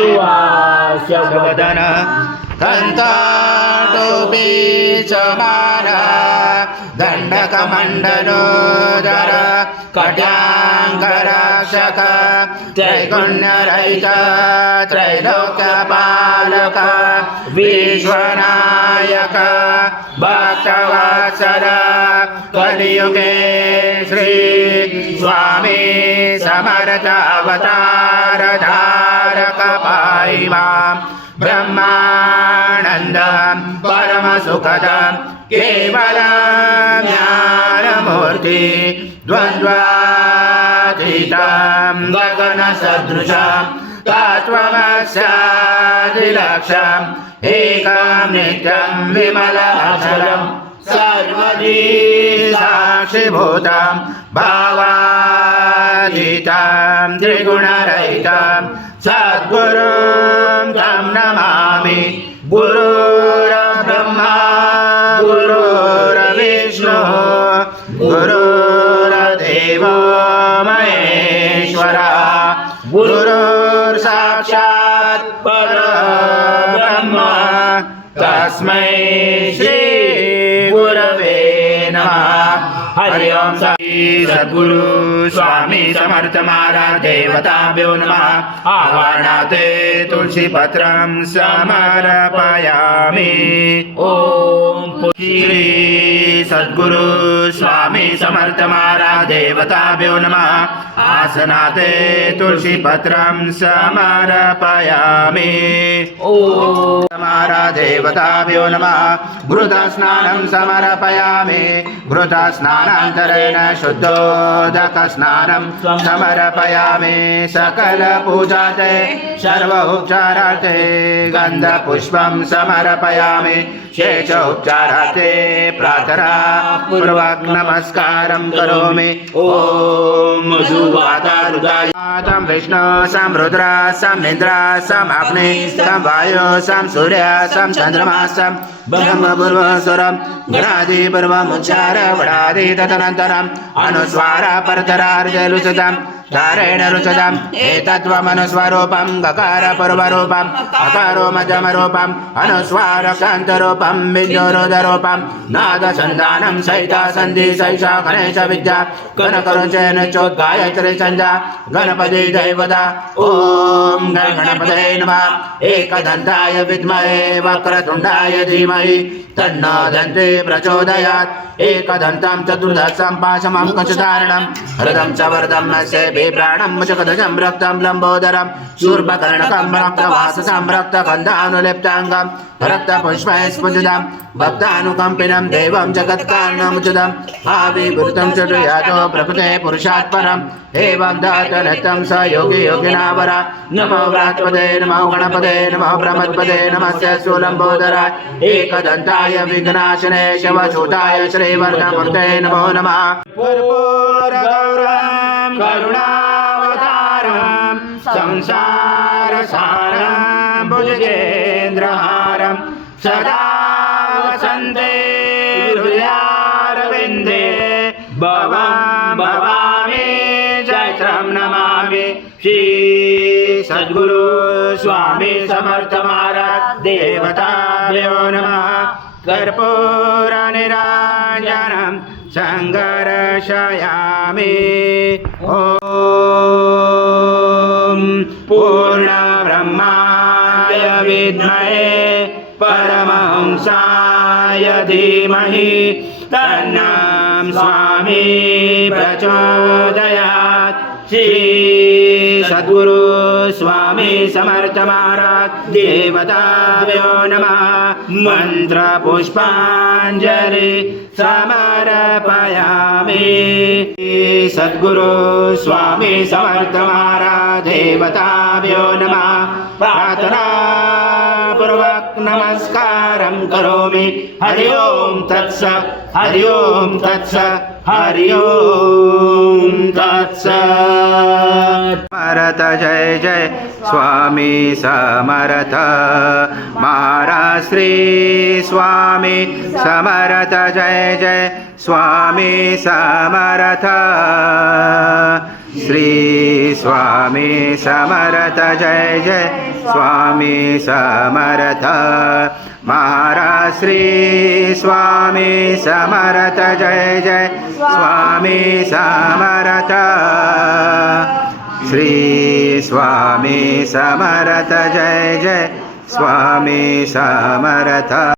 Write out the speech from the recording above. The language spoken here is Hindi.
सुवास्य वदन कंठाटोपी चमान दंडकमंडलोदर कट्यांगरक्षक त्रैगुण्यरहित त्रैलोक्यपालक विश्वनायक भक्तवत्सल कलियुगे श्री स्वामी समर्थ अवतार धारक पाहि मां ब्रह्मानंद परम सुखद केवल ज्ञानमूर्ति द्वंद्वातीतं गगन सदृशं तत्त्वमस्यादिलक्ष्यम् एकं नित्यं विमलमचलं सर्वदी साक्षिभूतं भावातीतं त्रिगुणरहितं सद्गुरुं तं नमामि गुरुर्ब्रह्मा गुरुर्विष्णुः गुरुर्देवो महेश्वरः गुरुर्साक्षात् परब्रह्म तस्मै श्री गुरवे नमः। हरि ओम सद्गुरु स्वामी समर्थ महाराज देवताभ्यो नमः। आवाहनाते तुलसी पत्रं समर्पयामि। ओम श्री सद्गुरु स्वामी समर्थ महाराज देवताभ्यो नमः। आसनाते तुलसी पत्रं समर्पयामि। ओम महाराज देवताभ्यो नमः। घृता स्नानं समर्पयामि। घृता स्नानान्तरेण शुद्धोदक स्नानं समर्पयामि। सकल पूजाते सर्व उपचारार्थे गन्धपुष्पं समर्पयामि। शेष उपचारार्थे प्रार्थना पूर्वक नमस्कारं करोमि। ओम मधुवातारुदाय सं विष्णु सं रुद्र सं इन्द्र सं अग्नि सं वायु सं सूर्य सं चन्द्रमा सं ब्रह्म पूर्वस्वरं गणादि पूर्वमुच्चार वडादि तदनन्तरम् अनुस्वार परतरार्जलुचतां धारेण रुचताम् एतत्त्वमनुस्वरूपं गकार पूर्वरूपम् अकारो मध्यमरूपम् अनुस्वारकान्तरूपं बिन्दुरुदरूपं नादसन्धानं सहिता सन्धि सहिषा गणेश विद्या गणकरुचेन चोद्गायत्री छन्दा गणपति दैवता। ॐ गणपतये नमः। एकदन्ताय विद्महे वक्रतुण्डाय धीमहि तन्नो दन्ती प्रचोदयात्। एकदन्तं चतुर्दशं पाशमं कचधारणं हृदं च वरदं प्राणं मुचकदशं रक्तं लम्बोदरं शूर्पकर्णकं रक्तवाससं रक्तगन्धानुलिप्ताङ्गं रक्तपुष्पैस्फुटितं भक्तानुकम्पिनं देवं जगत्कारणमुचितं आविवृतं चतुर्यातो प्रकृते पुरुषात् परम् एवं दातनत्यं स योगी योगिनावरा। नमो व्रातपदे नमो गणपते नमो ब्रह्मपदे नमस्य सुलम्बोदराय एकदन्ताय विघ्नाशने शिवसूताय श्रीवर्धमूर्ते नमो नमः। कर्पूरगौरं करुणावतारं संसारसारं भुजगेन्द्रहारं सदा वसन्ते हृदयारविन्दे भवं भवामि चैत्रं नमामि। श्री सद्गुरु स्वामी समर्थ महाराज देवताभ्यो नमः। कर्पूरनिराजनं संगर्शयामि। ॐ पूर्णब्रह्माय विद्महे परमहंसाय धीमहि तन्नं स्वामी प्रचोदयात्। श्री सद्गुरु स्वामी समर्थ महाराज देवताभ्यो नमः। मंत्र पुष्पांजलि समर्पयामि। सद्गुरु स्वामी समर्थ महाराज देवताभ्यो नमः। प्रार्थना पूर्वक नमस्कारं करोमि। हरि ओम तत्सत् हरि ओम तत्सत् हरि ओम तत्सत्। समर्थ जय जय स्वामी समर्थ महाराज श्री स्वामी समर्थ जय जय स्वामी समर्थ श्री स्वामी समर्थ जय जय स्वामी समर्थ महाराज श्री स्वामी समर्थ जय जय स्वामी समर्थ श्री स्वामी समर्थ जय जय स्वामी समर्थ